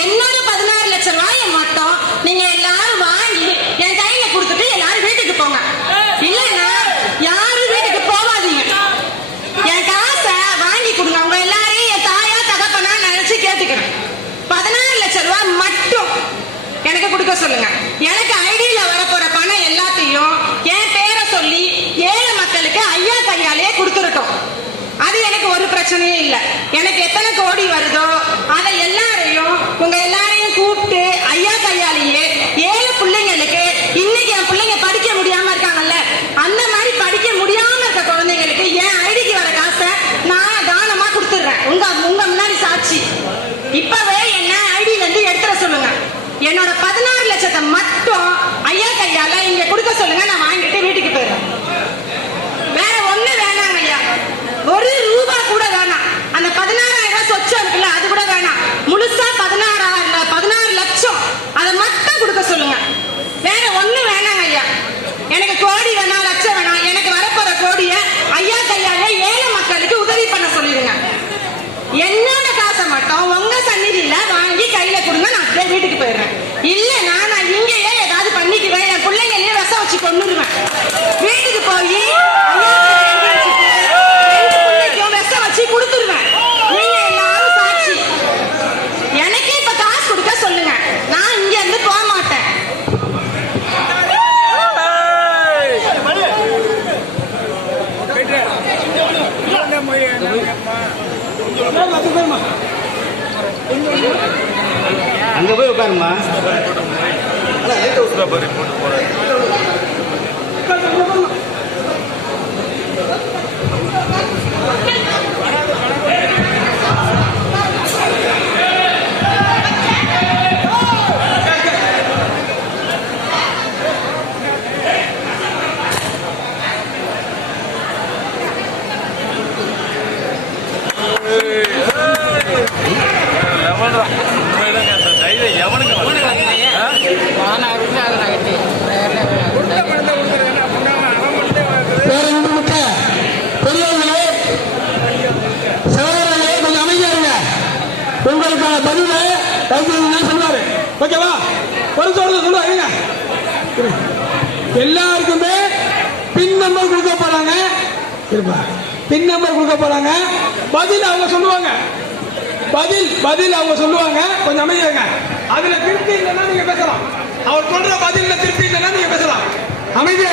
என்னோட 16 லட்சம் ரூபாயை மட்டும் நீங்க எல்லாரும் வாங்கி என் கையில கொடுத்துட்டு எல்லாரும் வீட்டுக்கு போங்க. இல்லைன்னா யாரும் வீட்டுக்கு போவாதீங்க. என் காசை வாங்கி கொடுங்க. உங்க எல்லாரையும் என் தாயா தகப்பனா நினைச்சு கேட்டுக்கிறேன். 16 லட்சம் ரூபாய் மட்டும் எனக்கு கொடுக்க சொல்லுங்க. எனக்கு ஐடியில வரப்போற பணம் எல்லாத்தையும் என் பேரை சொல்லி ஏழை மக்களுக்கு ஐயா கையாலேயே கொடுத்துருட்டோம். அது எனக்கு ஒரு பிரச்சனையும் இல்லை. எனக்கு எத்தனை கோடி வருதோ அதை எல்லாரையும் உங்க எல்லாரையும் கூப்பிட்டு ஐயா கையாலேயே ஏழை பிள்ளைங்களுக்கு, இன்னைக்கு என் பிள்ளைங்க படிக்க முடியாம இருக்காங்கல்ல, அந்த மாதிரி படிக்க முடியாம இருக்க குழந்தைங்களுக்கு என் ஐடிக்கு வர காசை நான் தானமா கொடுத்துடுறேன். உங்க முன்னாடி சாட்சி. இப்பவே என்ன ஐடியில இருந்து எடுத்துட சொல்லுங்க. என்னோட 16 லட்சத்தை மட்டும் ஐயா கையால இங்க கொடுக்க சொல்லுங்க. நான் வாங்கிட்டு வீட்டுக்கு போயிடுறேன். வேற ஒண்ணு வேணாங்க ஐயா. ஒரு ரூபா கூட வேணாம். அந்த 16,000 சொச்சம் இருக்குல்ல, அது கூட வேணாம். முழுசா 16 லட்சம் அதை மட்டும் கொடுக்க சொல்லுங்க. வேற ஒண்ணு வேணாங்க ஐயா. எனக்கு கோடி வேணாம், லட்சம் வேணாம். எனக்கு வரப்போற கோடிய ஐயா கையால ஏழை மக்களுக்கு உதவி பண்ண சொல்லிடுங்க. என்னோட காசை மட்டும் உங்க சந்நிதியில வாங்கி கையில கொடுங்க. நான் அப்படியே வீட்டுக்கு போயிடுறேன். இல்லைன்னா நான் இங்கேயே ஏதாவது பண்ணிக்குவேன். என் பிள்ளைங்களையே விஷம் வச்சு கொண்டுருவேன். வீட்டுக்கு போய் விஷம் வச்சு கொடுத்துருவேன். நீங்க எல்லாரும் சாட்சி. எனக்கு இப்ப காசு கொடுக்க சொல்லுங்க. நான் இங்க இருந்து போக மாட்டேன். அங்க போய் உட்காருமா. உங்களுக்கான பதில சொல்லுவாரு. ஓகேவா? ஒரு சொல்லுவாங்க. எல்லாருக்குமே பின் நம்பர் கொடுக்க போறாங்க. பின் நம்பர் கொடுக்க போறாங்க. பதில் அவங்க சொல்லுவாங்க. பதில் அவங்க சொல்லுவாங்க. கொஞ்சம் அமைதியாங்க. அதுல திருப்தி இல்லைன்னா நீங்க பேசலாம். அவர் சொல்ற பதில திருப்தி இல்லைன்னா நீங்க பேசலாம். அமைதியா